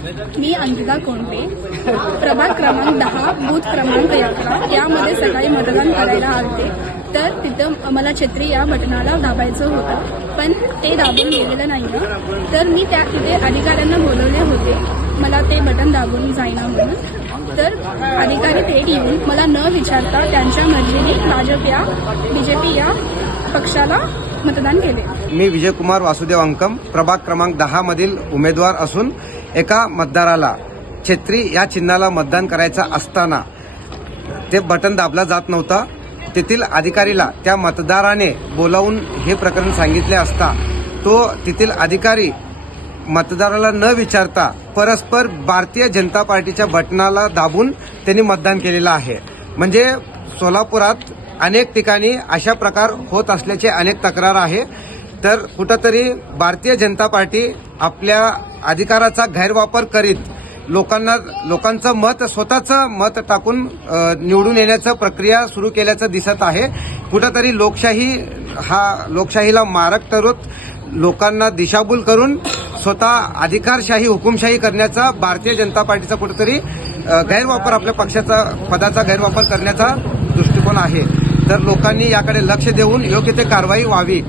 मी Ankita Conde, प्रभाग क्रमांक 10, booth क्रमांक 11 यामध्ये सकाळी मतदान करायला आलते. तर तिथं मला छत्री या बटनाला दाबायचं होतं, पण ते दाबून गेलेलं नाही. तर मी तिथे अधिकाऱ्यांना बोलवले होते, मला ते बटन दाबून जाईना म्हणून. तर अधिकारी थेट येऊन मला न विचारता त्यांच्या मर्जीने भाजप या BJP या पक्षाला मतदान केले. मी विजयकुमार वासुदेव अंकम, प्रभाग क्रमांक 10 मधील उमेदवार असून एका मतदाराला छत्री या चिन्हाला मतदान करायचं असताना ते बटन दाबला जात नव्हता. तेथील अधिकारीला त्या मतदाराने बोलावून हे प्रकरण सांगितले असता तो तेथील अधिकारी मतदाराला न विचारता परस्पर भारतीय जनता पार्टीच्या बटनाला दाबून त्यांनी मतदान केलेलं आहे. म्हणजे सोलापुरात अनेक ठिकाणी अशा प्रकार होत असल्याचे अनेक तक्रार आहे. तर कुठंतरी भारतीय जनता पार्टी आपल्या अधिकाराचा गैरवापर करीत लोकांचं मत, स्वतःचं मत टाकून निवडून येण्याचं प्रक्रिया सुरू केल्याचं दिसत आहे. कुठंतरी लोकशाहीला मारक ठरवत लोकांना दिशाभूल करून स्वतः अधिकारशाही, हुकुमशाही करण्याचा भारतीय जनता पार्टीचा कुठेतरी गैरवापर, आपल्या पक्षाचा पदाचा गैरवापर करण्याचा दृष्टिकोन आहे. तर लोकांनी याकडे लक्ष देऊन योग्य ते कारवाई व्हावी.